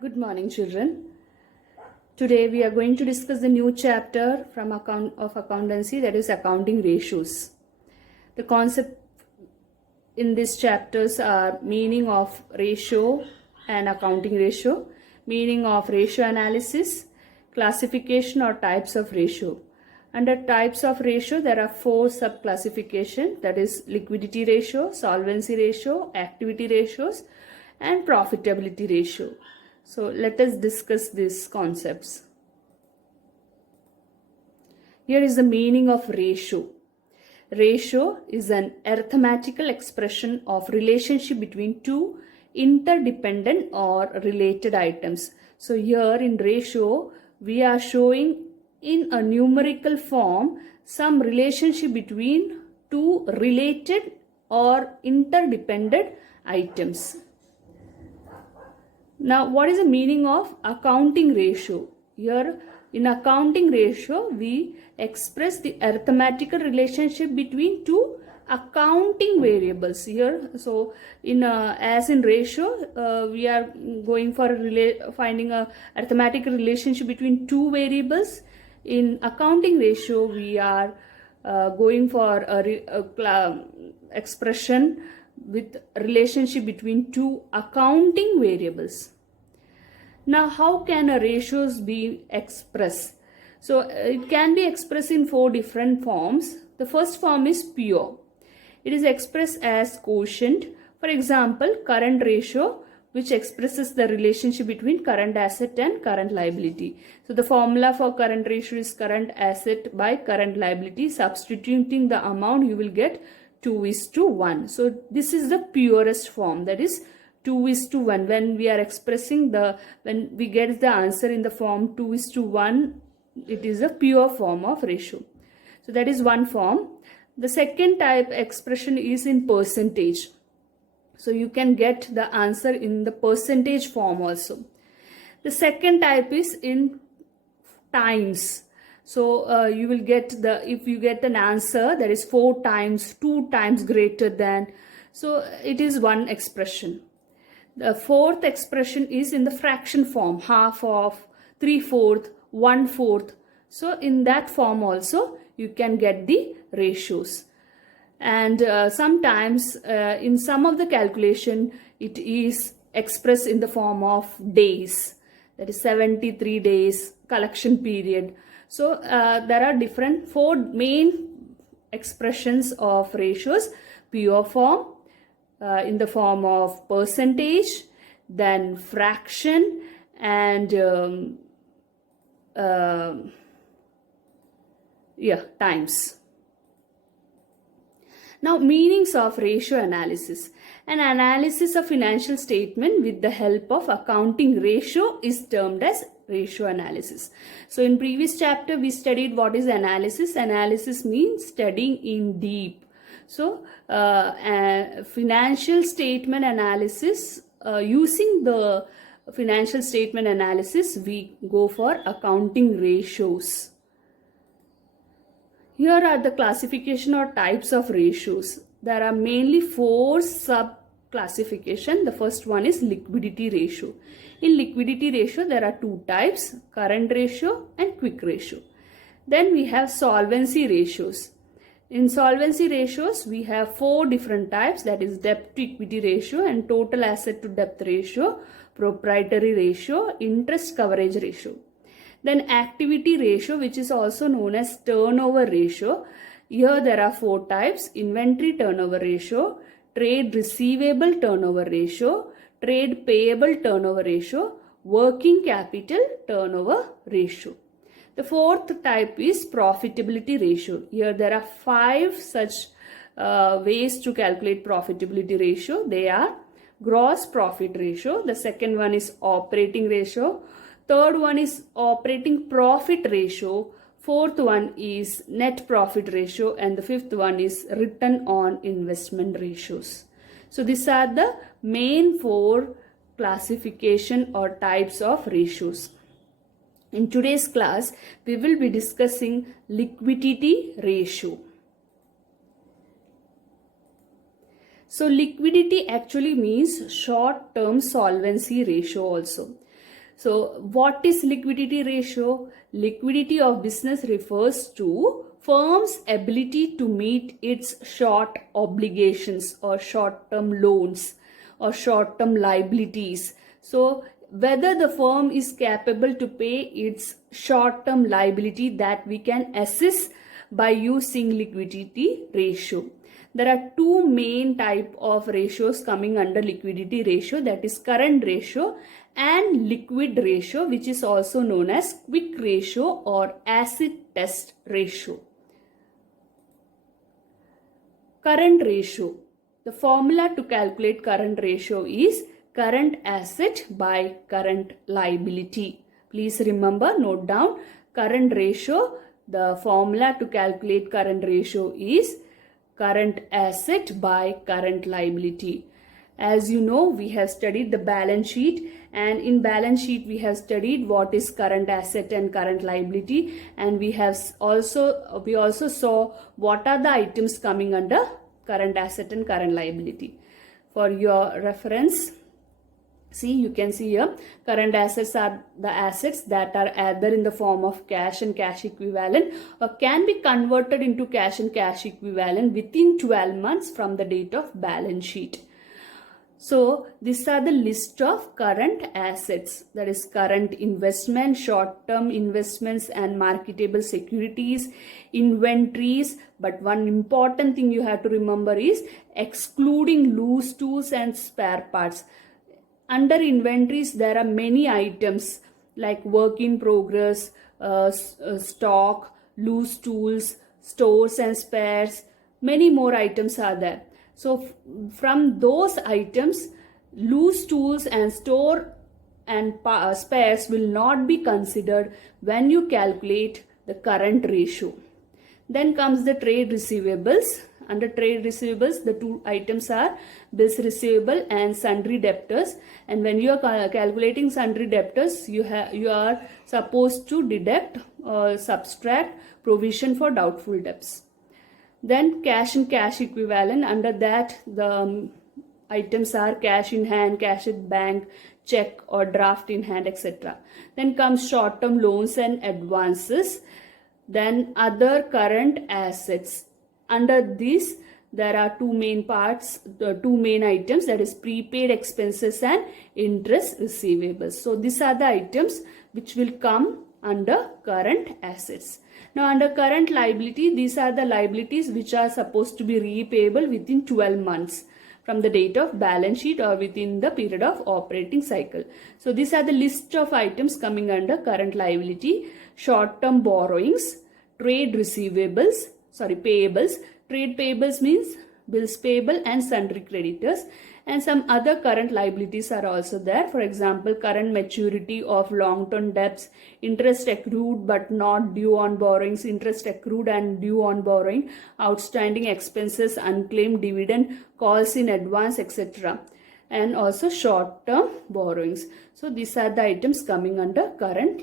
Good morning, children. Today we are going to discuss the new chapter from accountancy, that is accounting ratios. The concept in these chapters are meaning of ratio and accounting ratio, meaning of ratio analysis, classification or types of ratio. Under types of ratio, there are 4 sub-classifications, that is liquidity ratio, solvency ratio, activity ratios, and profitability ratio. So let us discuss these concepts. Here is the meaning of ratio. Ratio is an arithmetical expression of relationship between two interdependent or related items. So here in ratio, we are showing in a numerical form some relationship between two related or interdependent items. Now, what is the meaning of accounting ratio? Here, in accounting ratio, we express the arithmetical relationship between two accounting variables here. So, as in ratio, we are going for finding a arithmetical relationship between two variables. In accounting ratio, we are going for a expression with relationship between two accounting variables. Now, how can a ratios be expressed? So, it can be expressed in 4 different forms. The first form is pure. It is expressed as quotient. For example, current ratio, which expresses the relationship between current asset and current liability. So, the formula for current ratio is current asset by current liability. Substituting the amount, you will get 2:1. So this is the purest form, that is 2:1. When we are expressing when we get the answer in the form 2:1, it is a pure form of ratio. So that is one form. The second type expression is in percentage. So you can get the answer in the percentage form also. The second type is in times. So you will get if you get an answer that is 4 times, 2 times greater than, so it is one expression. The fourth expression is in the fraction form, half of, 3/4, 1/4. So in that form also you can get the ratios. And sometimes in some of the calculation it is expressed in the form of days, that is 73 days collection period. So there are different 4 main expressions of ratios: pure form, in the form of percentage, then fraction, and times. Now, meanings of ratio analysis. An analysis of financial statement with the help of accounting ratio is termed as ratio analysis. So in previous chapter we studied what is analysis. Analysis means studying in deep. So financial statement analysis, using the financial statement analysis, we go for accounting ratios. Here are the classification or types of ratios. There are mainly 4 sub classification. The first one is liquidity ratio. In liquidity ratio, there are 2 types: current ratio and quick ratio. Then we have solvency ratios. In solvency ratios, we have 4 different types, that is debt to equity ratio and total asset to debt ratio, proprietary ratio, interest coverage ratio. Then activity ratio, which is also known as turnover ratio. Here there are 4 types: inventory turnover ratio, trade receivable turnover ratio, trade payable turnover ratio, working capital turnover ratio. The fourth type is profitability ratio. Here there are 5 such ways to calculate profitability ratio. They are gross profit ratio. The second one is operating ratio. Third one is operating profit ratio. Fourth one is net profit ratio, and the fifth one is return on investment ratios. So these are the main 4 classification or types of ratios. In today's class, we will be discussing liquidity ratio. So liquidity actually means short-term solvency ratio also. So what is liquidity ratio? Liquidity of business refers to firm's ability to meet its short obligations or short-term loans or short-term liabilities. So whether the firm is capable to pay its short-term liability, that we can assess by using liquidity ratio. There are two main type of ratios coming under liquidity ratio, that is current ratio and liquid ratio, which is also known as quick ratio or acid test ratio. Current ratio. The formula to calculate current ratio is current asset by current liability. Please remember, note down current ratio. The formula to calculate current ratio is current asset by current liability. As you know, we have studied the balance sheet, and in balance sheet we have studied what is current asset and current liability, and we also saw what are the items coming under current asset and current liability. For your reference, see, you can see here, current assets are the assets that are either in the form of cash and cash equivalent or can be converted into cash and cash equivalent within 12 months from the date of balance sheet. So these are the list of current assets, that is current investment, short-term investments and marketable securities, inventories. But one important thing you have to remember is excluding loose tools and spare parts. Under inventories, there are many items like work in progress, stock, loose tools, stores and spares. Many more items are there. So from those items, loose tools and store and spares will not be considered when you calculate the current ratio. Then comes the trade receivables. Under trade receivables, the two items are bills receivable and sundry debtors. And when you are calculating sundry debtors, you are supposed to deduct or subtract provision for doubtful debts. Then cash and cash equivalent. Under that, the items are cash in hand, cash at bank, check or draft in hand, etc. Then comes short-term loans and advances. Then other current assets. Under this, there are two main parts, the two main items, that is prepaid expenses and interest receivables. So these are the items which will come under current assets. Now under current liability, these are the liabilities which are supposed to be repayable within 12 months from the date of balance sheet or within the period of operating cycle. So these are the list of items coming under current liability: short-term borrowings, trade receivables, payables. Trade payables means bills payable and sundry creditors, and some other current liabilities are also there. For example, current maturity of long-term debts, interest accrued but not due on borrowings, interest accrued and due on borrowing, outstanding expenses, unclaimed dividend, calls in advance, etc. And also short-term borrowings. So these are the items coming under current